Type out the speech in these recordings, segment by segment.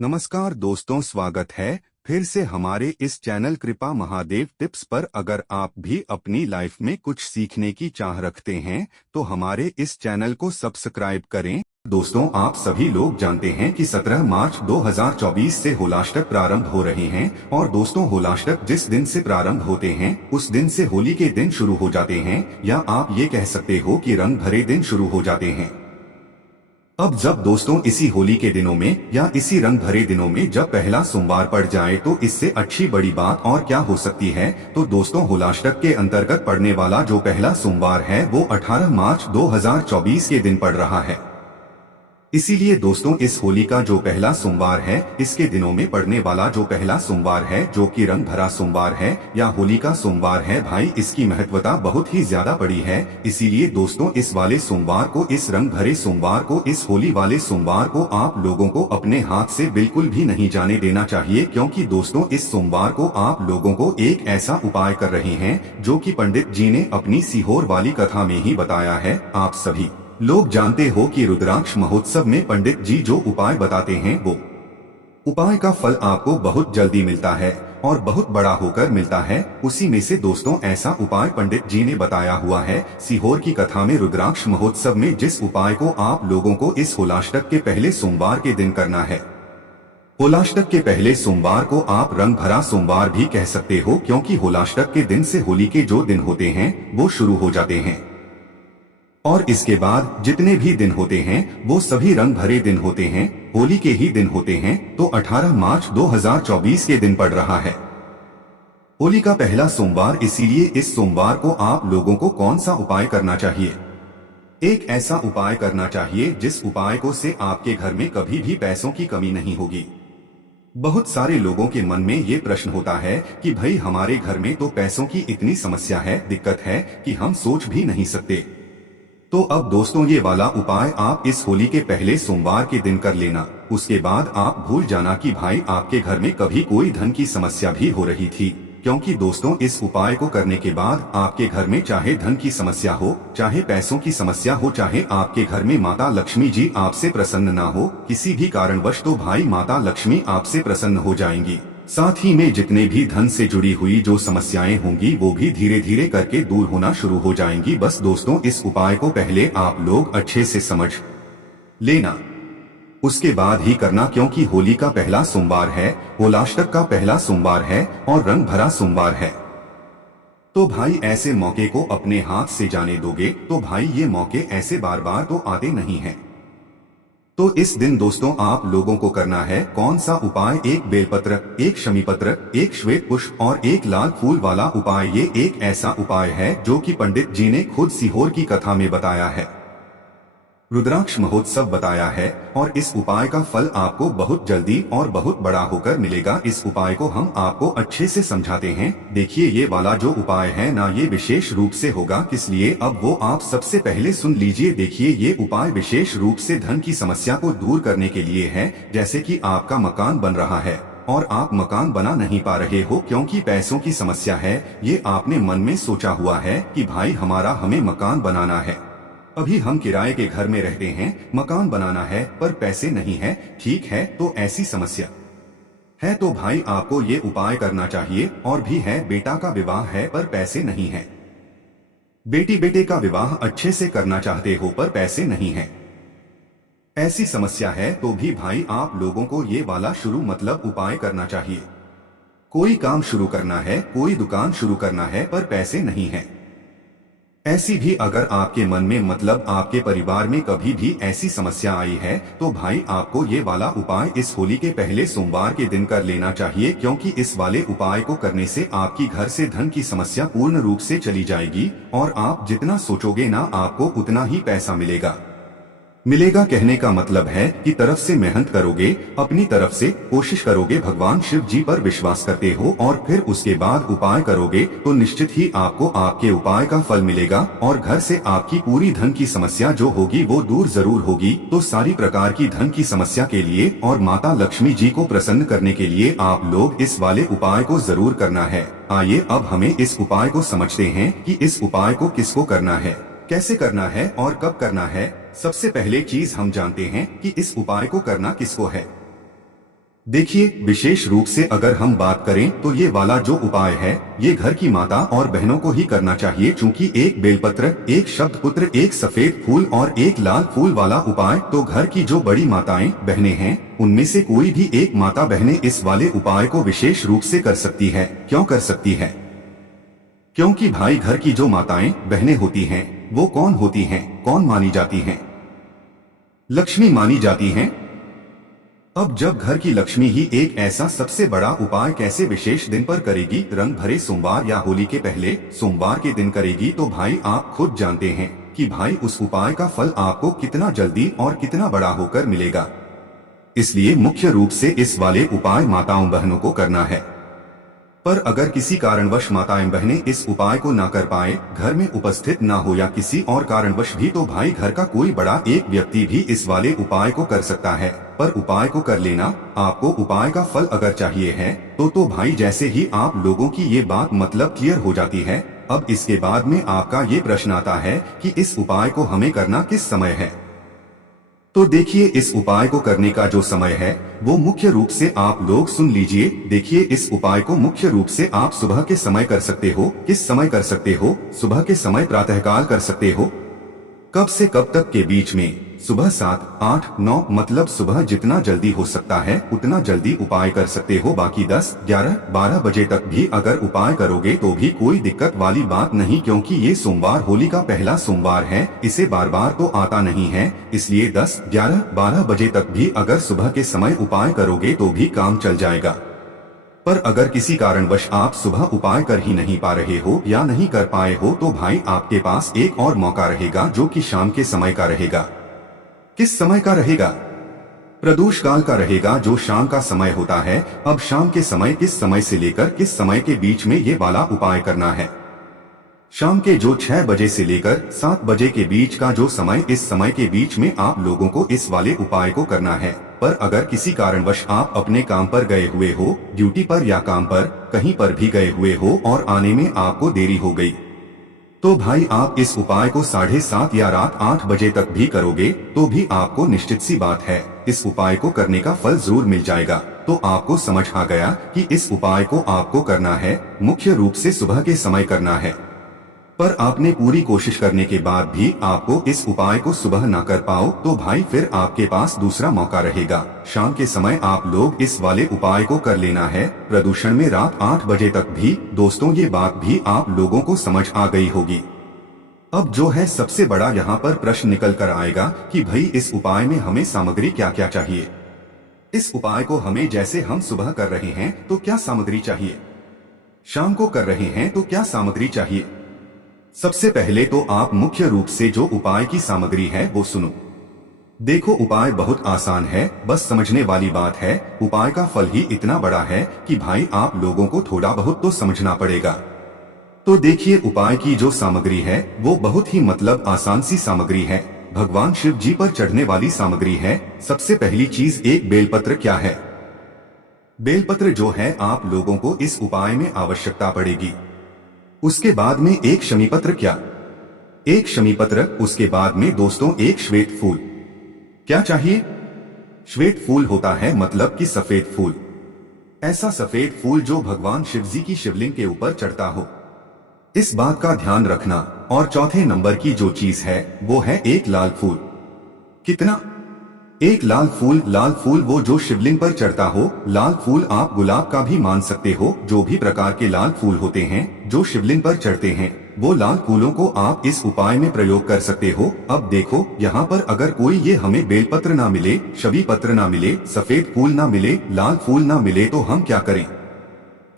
नमस्कार दोस्तों, स्वागत है फिर से हमारे इस चैनल कृपा महादेव टिप्स पर। अगर आप भी अपनी लाइफ में कुछ सीखने की चाह रखते हैं तो हमारे इस चैनल को सब्सक्राइब करें। दोस्तों, आप सभी लोग जानते हैं कि 17 मार्च 2024 से होलाष्टक प्रारंभ हो रहे हैं। और दोस्तों, होलाष्टक जिस दिन से प्रारंभ होते हैं उस दिन से होली के दिन शुरू हो जाते हैं, या आप ये कह सकते हो कि रंग भरे दिन शुरू हो जाते हैं। अब जब दोस्तों इसी होली के दिनों में या इसी रंग भरे दिनों में जब पहला सोमवार पड़ जाए तो इससे अच्छी बड़ी बात और क्या हो सकती है। तो दोस्तों, होलाष्टक के अंतर्गत पड़ने वाला जो पहला सोमवार है वो 18 मार्च 2024 के दिन पड़ रहा है। इसीलिए दोस्तों, इस होली का जो पहला सोमवार है, इसके दिनों में पड़ने वाला जो पहला सोमवार है, जो कि रंग भरा सोमवार है या होली का सोमवार है, भाई इसकी महत्वता बहुत ही ज्यादा बड़ी है। इसीलिए दोस्तों, इस वाले सोमवार को, इस रंग भरे सोमवार को, इस होली वाले सोमवार को आप लोगों को अपने हाथ से बिल्कुल भी नहीं जाने देना चाहिए। क्योंकि दोस्तों, इस सोमवार को आप लोगों को एक ऐसा उपाय कर रहे हैं जो कि पंडित जी ने अपनी सीहोर वाली कथा में ही बताया है। आप सभी लोग जानते हो कि रुद्राक्ष महोत्सव में पंडित जी जो उपाय बताते हैं वो उपाय का फल आपको बहुत जल्दी मिलता है और बहुत बड़ा होकर मिलता है। उसी में से दोस्तों ऐसा उपाय पंडित जी ने बताया हुआ है सीहोर की कथा में। रुद्राक्ष महोत्सव में जिस उपाय को आप लोगों को इस होलाष्टक के पहले सोमवार के दिन करना है। होलाष्टक के पहले सोमवार को आप रंग भरा सोमवार भी कह सकते हो, क्योंकि होलाष्टक के दिन से होली के जो दिन होते हैं वो शुरू हो जाते हैं और इसके बाद जितने भी दिन होते हैं वो सभी रंग भरे दिन होते हैं, होली के ही दिन होते हैं। तो 18 मार्च 2024 के दिन पड़ रहा है होली का पहला सोमवार। इसीलिए इस सोमवार को आप लोगों को कौन सा उपाय करना चाहिए? एक ऐसा उपाय करना चाहिए जिस उपाय को से आपके घर में कभी भी पैसों की कमी नहीं होगी। बहुत सारे लोगों के मन में ये प्रश्न होता है कि भाई हमारे घर में तो पैसों की इतनी समस्या है, दिक्कत है कि हम सोच भी नहीं सकते। तो अब दोस्तों, ये वाला उपाय आप इस होली के पहले सोमवार के दिन कर लेना। उसके बाद आप भूल जाना कि भाई आपके घर में कभी कोई धन की समस्या भी हो रही थी। क्योंकि दोस्तों, इस उपाय को करने के बाद आपके घर में चाहे धन की समस्या हो, चाहे पैसों की समस्या हो, चाहे आपके घर में माता लक्ष्मी जी आपसे प्रसन्न ना हो किसी भी कारणवश, तो भाई माता लक्ष्मी आपसे प्रसन्न हो जाएंगी। साथ ही में जितने भी धन से जुड़ी हुई जो समस्याएं होंगी वो भी धीरे धीरे करके दूर होना शुरू हो जाएंगी। बस दोस्तों, इस उपाय को पहले आप लोग अच्छे से समझ लेना, उसके बाद ही करना। क्योंकि होली का पहला सोमवार है, होलाष्टक का पहला सोमवार है और रंग भरा सोमवार है। तो भाई ऐसे मौके को अपने हाथ से जाने दोगे तो भाई ये मौके ऐसे बार बार तो आते नहीं हैं। तो इस दिन दोस्तों आप लोगों को करना है कौन सा उपाय? एक बेलपत्र, एक शमी पत्र, एक श्वेत पुष्प और एक लाल फूल वाला उपाय। ये एक ऐसा उपाय है जो कि पंडित जी ने खुद सीहोर की कथा में बताया है, रुद्राक्ष महोत्सव बताया है। और इस उपाय का फल आपको बहुत जल्दी और बहुत बड़ा होकर मिलेगा। इस उपाय को हम आपको अच्छे से समझाते हैं। देखिए, ये वाला जो उपाय है ना, ये विशेष रूप से होगा। किस लिए? अब वो आप सबसे पहले सुन लीजिए। देखिए, ये उपाय विशेष रूप से धन की समस्या को दूर करने के लिए है। जैसे कि आपका मकान बन रहा है और आप मकान बना नहीं पा रहे हो क्योंकि पैसों की समस्या है। ये आपने मन में सोचा हुआ है कि भाई हमें मकान बनाना है, अभी हम किराए के घर में रहते हैं, मकान बनाना है पर पैसे नहीं है। ठीक है, तो ऐसी समस्या है तो भाई आपको ये उपाय करना चाहिए। और भी है, बेटा का विवाह है पर पैसे नहीं है, बेटे का विवाह अच्छे से करना चाहते हो पर पैसे नहीं है, ऐसी समस्या है तो भी भाई आप लोगों को ये वाला शुरू मतलब उपाय करना चाहिए। कोई काम शुरू करना है, कोई दुकान शुरू करना है पर पैसे नहीं है, ऐसी भी अगर आपके मन में मतलब आपके परिवार में कभी भी ऐसी समस्या आई है तो भाई आपको ये वाला उपाय इस होली के पहले सोमवार के दिन कर लेना चाहिए। क्योंकि इस वाले उपाय को करने से आपकी घर से धन की समस्या पूर्ण रूप से चली जाएगी और आप जितना सोचोगे ना, आपको उतना ही पैसा मिलेगा। कहने का मतलब है कि तरफ से मेहनत करोगे, अपनी तरफ से कोशिश करोगे, भगवान शिव जी पर विश्वास करते हो और फिर उसके बाद उपाय करोगे तो निश्चित ही आपको आपके उपाय का फल मिलेगा और घर से आपकी पूरी धन की समस्या जो होगी वो दूर जरूर होगी। तो सारी प्रकार की धन की समस्या के लिए और माता लक्ष्मी जी को प्रसन्न करने के लिए आप लोग इस वाले उपाय को जरूर करना है। आइए अब हमें इस उपाय को समझते हैं कि इस उपाय को किसको करना है, कैसे करना है और कब करना है। सबसे पहले चीज हम जानते हैं कि इस उपाय को करना किसको है। देखिए, विशेष रूप से अगर हम बात करें तो ये वाला जो उपाय है ये घर की माता और बहनों को ही करना चाहिए, क्योंकि एक बेलपत्र, एक शब्द पुत्र, एक सफेद फूल और एक लाल फूल वाला उपाय तो घर की जो बड़ी माताएं बहनें हैं उनमें से कोई भी एक माता बहनें इस वाले उपाय को विशेष रूप से कर सकती है। क्यों कर सकती है? क्योंकि भाई घर की जो माताएं बहनें होती हैं वो कौन होती हैं, कौन मानी जाती हैं? लक्ष्मी मानी जाती हैं। अब जब घर की लक्ष्मी ही एक ऐसा सबसे बड़ा उपाय कैसे विशेष दिन पर करेगी, रंग भरे सोमवार या होली के पहले सोमवार के दिन करेगी, तो भाई आप खुद जानते हैं कि भाई उस उपाय का फल आपको कितना जल्दी और कितना बड़ा होकर मिलेगा। इसलिए मुख्य रूप से इस वाले उपाय माताओं बहनों को करना है। पर अगर किसी कारणवश माताएं बहनें इस उपाय को ना कर पाए, घर में उपस्थित ना हो या किसी और कारणवश भी, तो भाई घर का कोई बड़ा एक व्यक्ति भी इस वाले उपाय को कर सकता है। पर उपाय को कर लेना, आपको उपाय का फल अगर चाहिए है तो भाई जैसे ही आप लोगों की ये बात मतलब क्लियर हो जाती है, अब इसके बाद में आपका ये प्रश्न आता है कि इस उपाय को हमें करना किस समय है। तो देखिए, इस उपाय को करने का जो समय है वो मुख्य रूप से आप लोग सुन लीजिए। देखिए, इस उपाय को मुख्य रूप से आप सुबह के समय कर सकते हो। किस समय कर सकते हो? सुबह के समय प्रातःकाल कर सकते हो। कब से कब तक के बीच में? सुबह 7, 8, 9 मतलब सुबह जितना जल्दी हो सकता है उतना जल्दी उपाय कर सकते हो। बाकी 10, 11, 12 बजे तक भी अगर उपाय करोगे तो भी कोई दिक्कत वाली बात नहीं, क्योंकि ये सोमवार होली का पहला सोमवार है, इसे बार बार तो आता नहीं है। इसलिए 10, 11, 12 बजे तक भी अगर सुबह के समय उपाय करोगे तो भी काम चल जाएगा। पर अगर किसी कारणवश आप सुबह उपाय कर ही नहीं पा रहे हो या नहीं कर पाए हो, तो भाई आपके पास एक और मौका रहेगा, जो कि शाम के समय का रहेगा। किस समय का रहेगा? प्रदोष काल का रहेगा, जो शाम का समय होता है। अब शाम के समय किस समय से लेकर किस समय के बीच में ये वाला उपाय करना है? शाम के जो 6 बजे से लेकर 7 बजे के बीच का जो समय, इस समय के बीच में आप लोगों को इस वाले उपाय को करना है। पर अगर किसी कारणवश आप अपने काम पर गए हुए हो, ड्यूटी पर या काम पर कहीं पर भी गए हुए हो और आने में आपको देरी हो गई, तो भाई आप इस उपाय को 7:30 या रात 8 बजे तक भी करोगे तो भी आपको निश्चित सी बात है इस उपाय को करने का फल जरूर मिल जाएगा। तो आपको समझ आ गया कि इस उपाय को आपको करना है, मुख्य रूप से सुबह के समय करना है। पर आपने पूरी कोशिश करने के बाद भी आपको इस उपाय को सुबह ना कर पाओ, तो भाई फिर आपके पास दूसरा मौका रहेगा। शाम के समय आप लोग इस वाले उपाय को कर लेना है, प्रदूषण में रात 8 बजे तक भी। दोस्तों, ये बात भी आप लोगों को समझ आ गई होगी। अब जो है सबसे बड़ा यहाँ पर प्रश्न निकल कर आएगा कि भाई इस उपाय में हमें सामग्री क्या क्या चाहिए। इस उपाय को हमें जैसे हम सुबह कर रहे हैं तो क्या सामग्री चाहिए, शाम को कर रहे हैं तो क्या सामग्री चाहिए। सबसे पहले तो आप मुख्य रूप से जो उपाय की सामग्री है वो सुनो। देखो, उपाय बहुत आसान है, बस समझने वाली बात है। उपाय का फल ही इतना बड़ा है कि भाई आप लोगों को थोड़ा बहुत तो समझना पड़ेगा। तो देखिए, उपाय की जो सामग्री है वो बहुत ही मतलब आसान सी सामग्री है, भगवान शिव जी पर चढ़ने वाली सामग्री है। सबसे पहली चीज एक बेलपत्र। क्या है बेलपत्र? जो है आप लोगों को इस उपाय में आवश्यकता पड़ेगी। उसके बाद में एक शमीपत्र। क्या एक शमीपत्र? उसके बाद में दोस्तों एक श्वेत फूल। क्या चाहिए? श्वेत फूल होता है मतलब कि सफेद फूल, ऐसा सफेद फूल जो भगवान शिव जी की शिवलिंग के ऊपर चढ़ता हो, इस बात का ध्यान रखना। और चौथे नंबर की जो चीज है वो है एक लाल फूल। कितना? एक लाल फूल। लाल फूल वो जो शिवलिंग पर चढ़ता हो। लाल फूल आप गुलाब का भी मान सकते हो, जो भी प्रकार के लाल फूल होते हैं जो शिवलिंग पर चढ़ते हैं, वो लाल फूलों को आप इस उपाय में प्रयोग कर सकते हो। अब देखो, यहाँ पर अगर कोई ये हमें बेलपत्र ना मिले, शबी पत्र ना मिले, सफेद फूल ना मिले, लाल फूल ना मिले, तो हम क्या करें?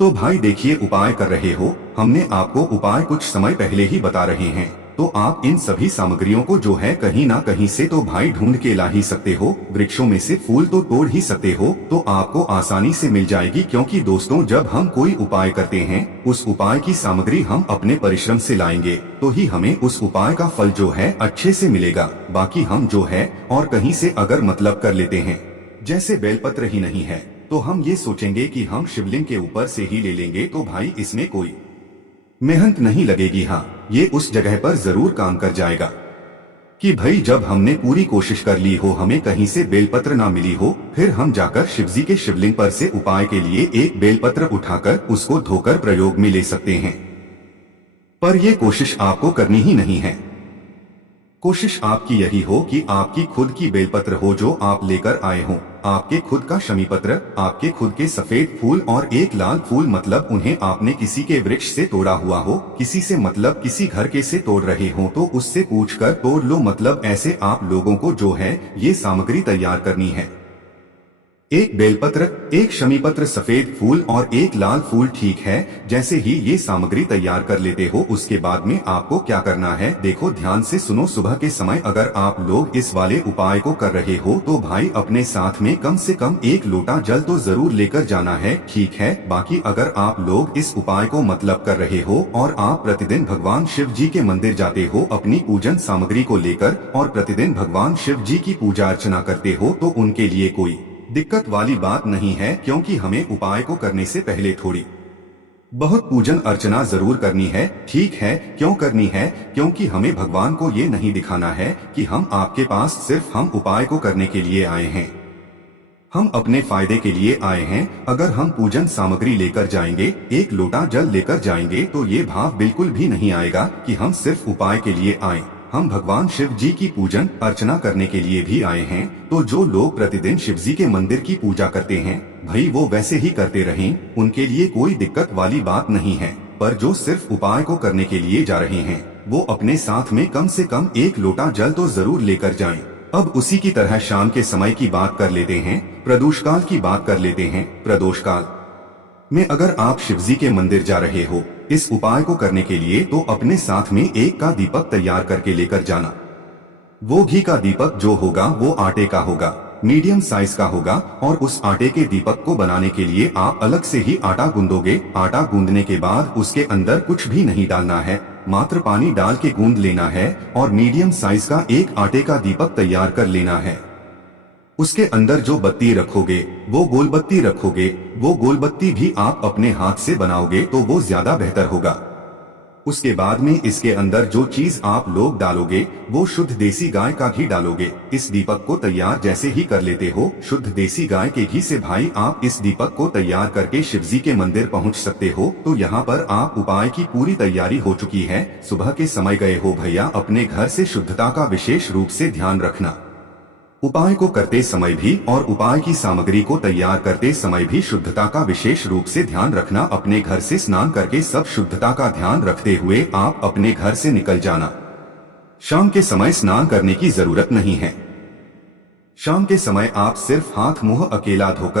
तो भाई देखिए, उपाय कर रहे हो, हमने आपको उपाय कुछ समय पहले ही बता रहे हैं, तो आप इन सभी सामग्रियों को जो है कहीं ना कहीं से तो भाई ढूंढ के ला ही सकते हो। वृक्षों में से फूल तो तोड़ ही सकते हो, तो आपको आसानी से मिल जाएगी। क्योंकि दोस्तों, जब हम कोई उपाय करते हैं, उस उपाय की सामग्री हम अपने परिश्रम से लाएंगे तो ही हमें उस उपाय का फल जो है अच्छे से मिलेगा। बाकी हम जो है और कहीं से अगर मतलब कर लेते हैं, जैसे बेलपत्र ही नहीं है, तो हम ये सोचेंगे कि हम शिवलिंग के ऊपर से ही ले लेंगे, तो भाई इसमें कोई मेहनत नहीं लगेगी। हाँ, ये उस जगह पर जरूर काम कर जाएगा। कि भाई जब हमने पूरी कोशिश कर ली हो, हमें कहीं से बेलपत्र ना मिली हो, फिर हम जाकर शिवजी के शिवलिंग पर से उपाय के लिए एक बेलपत्र उठाकर उसको धोकर प्रयोग में ले सकते हैं। पर यह कोशिश आपको करनी ही नहीं है। कोशिश आपकी यही हो कि आपकी खुद की बेलपत्र हो जो आप लेकर आए हो, आपके खुद का शमीपत्र, आपके खुद के सफेद फूल और एक लाल फूल, मतलब उन्हें आपने किसी के वृक्ष से तोड़ा हुआ हो, किसी से मतलब किसी घर के से तोड़ रहे हो तो उससे पूछकर तोड़ लो। मतलब ऐसे आप लोगों को जो है ये सामग्री तैयार करनी है। एक बेलपत्र, एक शमीपत्र, सफेद फूल और एक लाल फूल, ठीक है। जैसे ही ये सामग्री तैयार कर लेते हो उसके बाद में आपको क्या करना है, देखो ध्यान से सुनो। सुबह के समय अगर आप लोग इस वाले उपाय को कर रहे हो तो भाई अपने साथ में कम से कम एक लोटा जल तो जरूर लेकर जाना है, ठीक है। बाकी अगर आप लोग इस उपाय को मतलब कर रहे हो और आप प्रतिदिन भगवान शिव जी के मंदिर जाते हो अपनी पूजन सामग्री को लेकर और प्रतिदिन भगवान शिव जी की पूजा अर्चना करते हो तो उनके लिए कोई दिक्कत वाली बात नहीं है, क्योंकि हमें उपाय को करने से पहले थोड़ी बहुत पूजन अर्चना जरूर करनी है, ठीक है। क्यों करनी है? क्योंकि हमें भगवान को ये नहीं दिखाना है कि हम आपके पास सिर्फ हम उपाय को करने के लिए आए हैं, हम अपने फायदे के लिए आए हैं। अगर हम पूजन सामग्री लेकर जाएंगे, एक लोटा जल लेकर जाएंगे, तो ये भाव बिल्कुल भी नहीं आएगा कि हम सिर्फ उपाय के लिए आए, हम भगवान शिव जी की पूजन अर्चना करने के लिए भी आए हैं। तो जो लोग प्रतिदिन शिव जी के मंदिर की पूजा करते हैं भाई वो वैसे ही करते रहें, उनके लिए कोई दिक्कत वाली बात नहीं है। पर जो सिर्फ उपाय को करने के लिए जा रहे हैं वो अपने साथ में कम से कम एक लोटा जल तो जरूर लेकर जाएं। अब उसी की तरह शाम के समय की बात कर लेते हैं, प्रदोष काल की बात कर लेते हैं। प्रदोष काल में अगर आप शिवजी के मंदिर जा रहे हो इस उपाय को करने के लिए तो अपने साथ में एक का दीपक तैयार करके लेकर जाना। वो घी का दीपक जो होगा वो आटे का होगा, मीडियम साइज का होगा। और उस आटे के दीपक को बनाने के लिए आप अलग से ही आटा गूंदोगे। आटा गूंदने के बाद उसके अंदर कुछ भी नहीं डालना है, मात्र पानी डाल के गूंद लेना है और मीडियम साइज का एक आटे का दीपक तैयार कर लेना है। उसके अंदर जो बत्ती रखोगे वो गोल बत्ती रखोगे, वो गोल बत्ती भी आप अपने हाथ से बनाओगे तो वो ज्यादा बेहतर होगा। उसके बाद में इसके अंदर जो चीज आप लोग डालोगे वो शुद्ध देसी गाय का घी डालोगे। इस दीपक को तैयार जैसे ही कर लेते हो शुद्ध देसी गाय के घी से भाई आप इस दीपक को तैयार करके शिवजी के मंदिर पहुंच सकते हो। तो यहाँ पर आप उपाय की पूरी तैयारी हो चुकी है। सुबह के समय गए हो भैया, अपने घर से शुद्धता का विशेष रूप से ध्यान रखना। उपाय को करते समय भी और उपाय की सामग्री को तैयार करते समय भी शुद्धता का विशेष रूप से ध्यान रखना। अपने घर से स्नान करके सब शुद्धता का ध्यान रखते हुए आप अपने घर से निकल जाना। शाम के समय स्नान करने की जरूरत नहीं है। शाम के समय आप सिर्फ हाथ मुंह अकेला धोकर